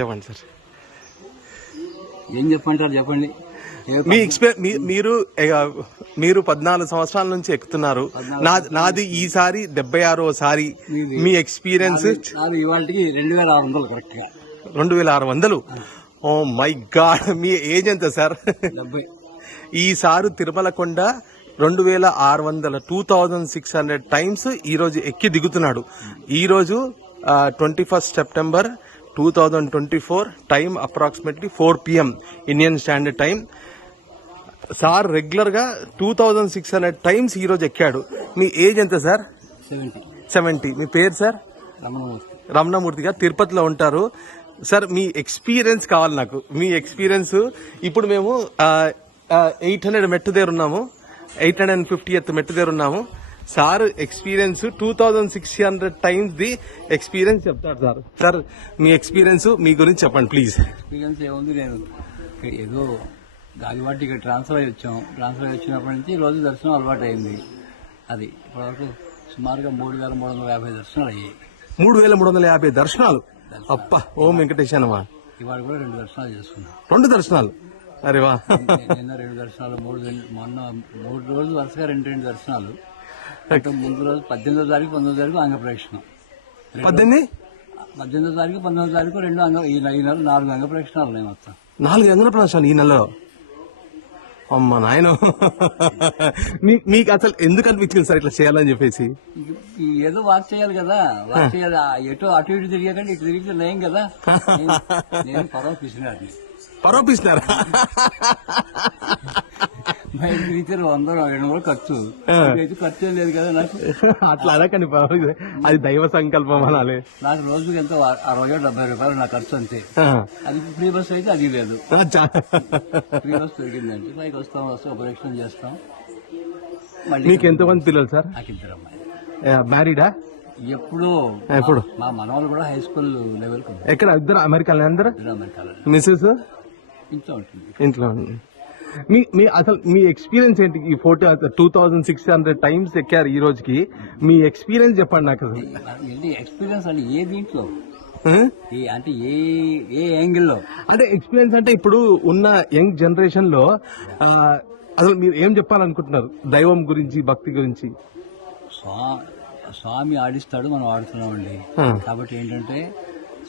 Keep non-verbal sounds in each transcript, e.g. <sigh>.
చెప్పండి సార్. ఏం చెప్పంటారు చెప్పండి. మీ ఎక్స్పీరియన్స్ మీరు మీరు పద్నాలుగు సంవత్సరాల నుంచి ఎక్కుతున్నారు. నాది ఈసారి డెబ్బై ఆరోసారి మీ ఎక్స్పీరియన్స్ ఇవాళకి రెండు వేల ఆరు వందలు కరెక్ట్గా. రెండు వేల ఆరు వందలు. ఓ మై గాడ్ మీ ఏజ్ ఎంత సార్? ఈసారి తిరుమల కొండ రెండు వేల ఆరు వందల two thousand six hundred times ఈ రోజు ఎక్కి దిగుతున్నాడు. ఈ రోజు twenty first September two thousand twenty four time approximately four PM Indian standard time sir రెగ్యులర్గా two thousand six hundred times ఈ రోజు ఎక్కాడు. మీ ఏజ్ ఎంత సార్ సెవెంటీ మీ పేరు సార్ రమణమూర్తి. గారు తిరుపతిలో ఉంటారు. సార్ మీ ఎక్స్పీరియన్స్ కావాలి నాకు. మీ ఎక్స్పీరియన్స్ ఇప్పుడు మేము ఎయిట్ హండ్రెడ్ మెట్టు దగ్గర ఉన్నాము. ఎయిట్ హండ్రెడ్ అండ్ ఫిఫ్టీ ఎత్ మెట్టు దగ్గర ఉన్నాము. Sir experience two thousand six hundred times the experience చెప్తారు సార్. సార్ మీ ఎక్స్పీరియన్స్ మీ గురించి చెప్పండి ప్లీజ్ ఎక్స్పీరియన్స్ ఏముంది నేను ఏదో గాలివాటి ఇక్కడ ట్రాన్స్ఫర్ అయ్యి వచ్చాం. ట్రాన్స్ఫర్ అయ్యి వచ్చినప్పటి నుంచి రోజు దర్శనం అలవాటు అయింది అది ఇప్పటివరకు సుమారుగా మూడు వేల మూడు వందల యాభై దర్శనాలు అయ్యాయి. మూడు వేల మూడు వందల యాభై దర్శనాలు? అప్ప ఓం వెంకటేశనమా ఇవాళ కూడా రెండు దర్శనాలు చేసుకున్నాం. రెండు దర్శనాలు? అరే వా. నిన్న రెండు దర్శనాలు మూడు మొన్న మూడు రోజులు వరుసగా రెండు రెండు దర్శనాలు. ముందు రోజు పద్దెనిమిదో తారీఖు పంతొమ్మిదో తారీఖు అంగ ప్రదక్షిణం. పద్దెనిమిది పద్దెనిమిదో తారీఖు పంతొమ్మిదో తారీఖు రెండు అంగ ఈ నెల- ఈ నెల నాలుగు అంగ ప్రదక్షిణాలు ఉన్నాయి మొత్తం. నాలుగు వందల ప్రదర్శనలు ఈ నెలలో? అమ్మ నాయన. మీకు అసలు ఎందుకు అనిపించింది సార్ ఇట్లా చేయాలని చెప్పేసి? ఏదో వాక్ చేయాలి కదా. వాక్ చేయాలి. ఎటు అటు ఇటు తిరిగాకండి ఇటు తిరిగితే లేం కదా. <laughs> నేను- పర్వ పిసినాడిని వంద రెండు వందలు ఖర్చు. అయితే ఖర్చు లేదు కదా నాకు. అట్లా పర్వాలేదు. అది దైవ సంకల్పం అనాలి. నాకు రోజుకి ఎంతో అరవై డెబ్బై రూపాయలు నా ఖర్చు అంతే. అది ఫ్రీ బస్ అయితే అది లేదు. ఫ్రీ బస్ దొరికిందంటే పైకి వస్తాం వస్తాం ఉపరేక్షణ చేస్తాం. మళ్ళీ మీకు ఎంతమంది పిల్లలు సార్? నాకు ఇద్దరు అమ్మాయి మ్యారీడా? ఎప్పుడు ఎప్పుడు? మా మనవాళ్ళు కూడా హై స్కూల్ లెవెల్కి ఉంది ఎక్కడ? ఇద్దరు అమెరికాలో అందరు? మిస్సెస్? ఇంట్లో ఉంటుంది. ఇంట్లో ఉంది. మీ మీ అసలు మీ ఎక్స్పీరియన్స్ ఏంటి? ఈ photo two thousand six hundred times ఎక్కారు ఈ రోజుకి. మీ ఎక్స్పీరియన్స్ చెప్పండి నాకు అసలు. ఎక్స్పీరియన్స్ అంటే ఏ దీంట్లో? అంటే ఏ ఏ యాంగిల్లో అంటే ఎక్స్పీరియన్స్ అంటే ఇప్పుడు ఉన్న యంగ్ జనరేషన్లో అసలు మీరు ఏం చెప్పాలనుకుంటున్నారు? దైవం గురించి భక్తి గురించి? స్వా- స్వామి ఆడిస్తాడు మనం ఆడుతున్నామండి. కాబట్టి ఏంటంటే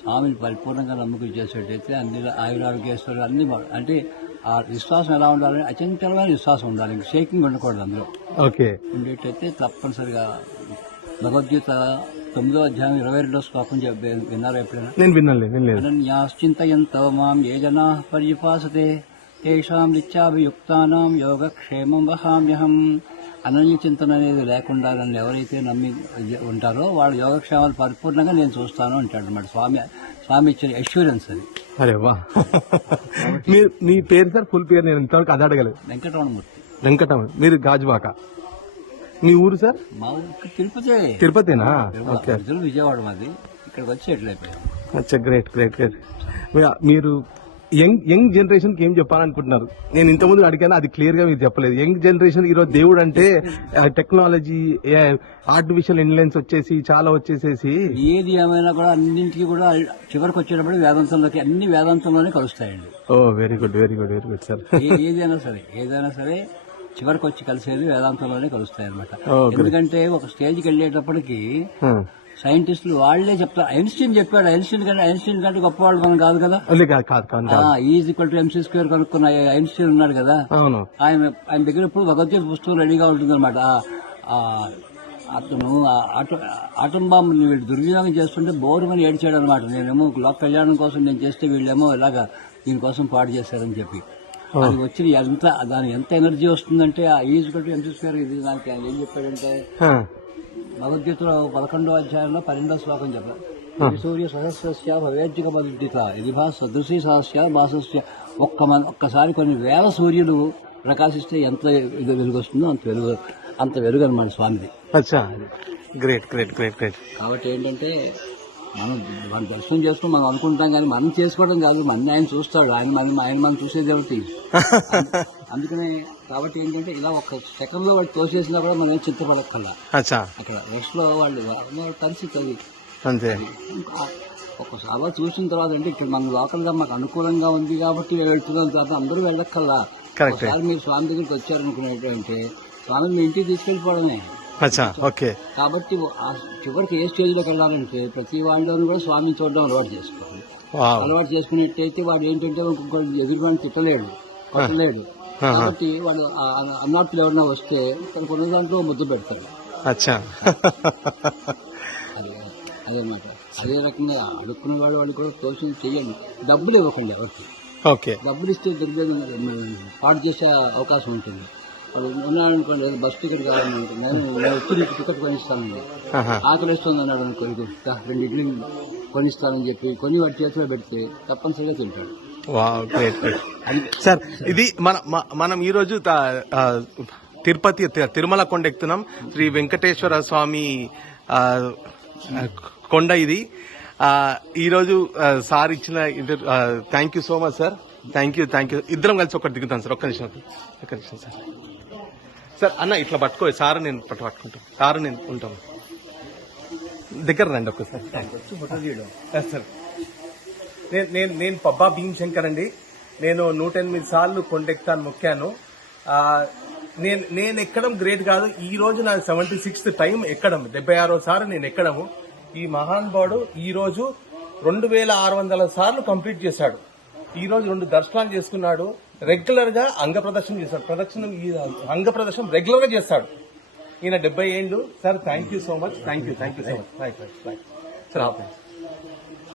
స్వామిని పరిపూర్ణంగా నమ్మకం చేసేటైతే అన్ని ఆయురారోగ్యేశ్వరులు అన్ని అంటే ఆ విశ్వాసం ఎలా ఉండాలని అచంచలమైన విశ్వాసం ఉండాలి. ఇంక షేకింగ్ ఉండకూడదు అందులో. ఓకే. ఉండేటైతే తప్పనిసరిగా భగవద్గీత తొమ్మిదో అధ్యాయం ఇరవై రెండో శ్లోకం విన్నారా ఎప్పుడైనా? నేను వినలేదు అనన్యాశ్చింతయంతో మాం ఏ జనా పర్యుపాసతే తేషాం నిత్యాభియుక్తానాం యోగక్షేమం వహామ్యహం. అనన్య చింతన అనేది లేకుండా నన్ను ఎవరైతే నమ్మి ఉంటారో వాళ్ళ యోగక్షేమాలు పరిపూర్ణంగా నేను చూస్తాను అంటాడు అనమాట స్వామి. స్వామి ఇచ్చిన అష్యూరెన్స్ అది. అరే వా. మీరు మీ పేరు సార్? ఫుల్ పేరు నేను ఇంతవరకు అది అడగలేదు. వెంకటరమణమూర్తి. వెంకటరమణ. మీరు గాజువాక. మీ ఊరు సార్? మా ఊరికి తిరుపతి. తిరుపతినా? ఓకే. విజయవాడ మాది. ఇక్కడికి వచ్చి ఎట్లయిపోయాం అచ్చా గ్రేట్ గ్రేట్ గ్రేట్ మీరు యంగ్ యంగ్ జనరేషన్కి ఏం చెప్పాలనుకుంటున్నారు? నేను ఇంతకుముందు అడిగాను అది క్లియర్గా మీరు చెప్పలేదు. యంగ్ జనరేషన్ ఈరోజు దేవుడు అంటే టెక్నాలజీ ఆర్టిఫిషియల్ ఇంటెలిజెన్స్ వచ్చేసి చాలా వచ్చేసేసి. ఏది ఏమైనా కూడా అన్నింటికి కూడా చివరికి వచ్చేటప్పుడు వేదాంతంలోకి అన్ని వేదాంతంలోనే కలుస్తాయండి. ఓ very good very good very good sir. ఏదైనా సరే ఏదైనా సరే చివరికి వచ్చి కలిసేది వేదాంతంలోనే కలుస్తాయి అనమాట ఎందుకంటే ఒక స్టేజ్కి వెళ్ళేటప్పటికి సైంటిస్టులు వాళ్ళే చెప్తారు ఐన్స్టీన్ చెప్పాడు ఐన్స్టీన్ కంటే ఐన్స్టీన్ కంటే గొప్పవాళ్ళు మనం కాదు కదా? కాదు కాదు కాదు కాదు. Is equal to MC square కనుక్కున్న ఐన్స్టీన్ ఉన్నాడు కదా? అవును. ఆయన ఆయన దగ్గర ఇప్పుడు భగవద్గీత పుస్తకం రెడీగా ఉంటుంది అనమాట అతను ఆ ఆటో ఆటం బాంబు వీళ్ళు దుర్వినియోగం చేస్తుంటే బోరుమని ఏడ్చాడు అనమాట నేనేమో లోక కళ్యాణం కోసం నేను చేస్తే వీళ్ళేమో ఇలాగా దీనికోసం పాడు చేశారని చెప్పి. అది వచ్చి ఎంత దాని ఎంత ఎనర్జీ వస్తుందంటే ఆ ఈజ్ కట్టు ఎంత స్క్వేర్ ఇది దానికి ఆయన ఏం చెప్పాడంటే. భగవద్గీతలో పదకొండో అధ్యాయంలో పన్నెండో శ్లోకం చెప్పారు సూర్య సహస్రస్య భవేజ్జిక బదుద్దిత ఇది భా సదృశీ సహస్య భాసస్య. ఒక్క మన ఒక్కసారి కొన్ని వేల సూర్యులు ప్రకాశిస్తే ఎంత వెలుగు వస్తుందో అంత వెలుగు అంత వెలుగు అనమాట స్వామిది. అచ్చా. Great great great great. కాబట్టి ఏంటంటే మనం మన దర్శనం చేసుకుని మనం అనుకుంటాం కానీ మనం చేసుకోవడం కాదు. మన ఆయన చూస్తాడు. ఆయన మనం ఆయన మనం చూసేది ఎవరికి <laughs> అందుకనే కాబట్టి ఏంటంటే ఇలా ఒక సెకండ్లో వాడు తోసేసినా కూడా మనం ఏం అచ్చా. అక్కడ నెక్స్ట్లో వాళ్ళు వాళ్ళ పరిస్థితి అది అంతే. ఇంకా ఒకసారి చూసిన తర్వాత అంటే ఇక్కడ మన లోకల్గా మాకు అనుకూలంగా ఉంది కాబట్టి వెళ్తున్నాం తర్వాత అందరూ వెళ్ళక్కల్లా. ఒకసారి మీరు స్వామి దగ్గరికి వచ్చారనుకునేటంటే స్వామి మీ ఇంటికి తీసుకెళ్ళిపోవడమే. ఓకే. కాబట్టి చివరికి ఏ స్టేజ్లోకి వెళ్ళాలంటే ప్రతి వాళ్ళని కూడా స్వామిని చూడడం అలవాటు చేసుకోవాలి. అలవాటు చేసుకున్నట్టయితే వాడు ఏంటంటే ఇంకొకరు ఎదురుగాని తిట్టలేడు కొట్టలేడు. కాబట్టి వాడు అన్నాట్లు ఎవరన్నా వస్తే తనకు ఉన్న దాంట్లో ముద్దు పెడతాడు. అచ్చా. అదే అదేమాట అదే రకంగా అడుక్కున్న వాడు వాడు కూడా తోచింది చెయ్యండి. డబ్బులు ఇవ్వకండి ఎవరికి? ఓకే. డబ్బులు ఇస్తే దొరికేది పాటు చేసే అవకాశం ఉంటుంది. వాడు ఉన్నాడనుకోండి బస్ టికెట్ కావాలని ఉంటుంది నేను నేను వచ్చి నీకు టికెట్ కొనిస్తానండి. ఆకలిస్తుంది అన్నాడు అనుకో రెండు ఇడ్లీ కొనిస్తానని చెప్పి కొని వాడి చేతిలో పెడితే తప్పనిసరిగా తింటాడు. గ్రేట్ సార్ ఇది మన మనం ఈ రోజు త- ఆ, తిరుపతి తిరుమల కొండ ఎక్కుతున్నాం. శ్రీ వెంకటేశ్వర స్వామి కొండ ఇది. ఆ, ఈ రోజు ఆ, సార్ ఇచ్చిన thank you so much sir thank you thank you ఇద్దరం కలిసి ఒకటి దిగుతాం సార్ ఒక్క నిమిషం ఒక్క నిమిషం సార్ సార్ అన్న ఇట్లా పట్టుకో సార్ నేను పట్టు పట్టుకుంటాం. సార్ నేను ఉంటాం. దగ్గర రండి ఒక్కసారి. సార్ నేను నేను నేను పబ్బా భీమశంకర్ అండి. నేను నూట ఎనిమిది సార్లు కొండెక్తాను మొక్కాను. నేను నేను ఎక్కడం గ్రేట్ కాదు. ఈ రోజు నా సెవెంటీ సిక్స్త్ టైం ఎక్కడం. డెబ్బై ఆరో సార్లు నేను ఎక్కడము. ఈ మహానుభావుడు ఈ రోజు రెండు వేల ఆరు వందల సార్లు కంప్లీట్ చేశాడు. ఈ రోజు రెండు దర్శనాలు చేసుకున్నాడు. రెగ్యులర్గా అంగ ప్రదర్శన చేశాడు. ప్రదక్షిణం ఈ అంగ ప్రదర్శనం రెగ్యులర్గా చేస్తాడు. ఈయన డెబ్బై ఏళ్ళు. Sir thank you so much thank you thank you so much sir ఆపండి.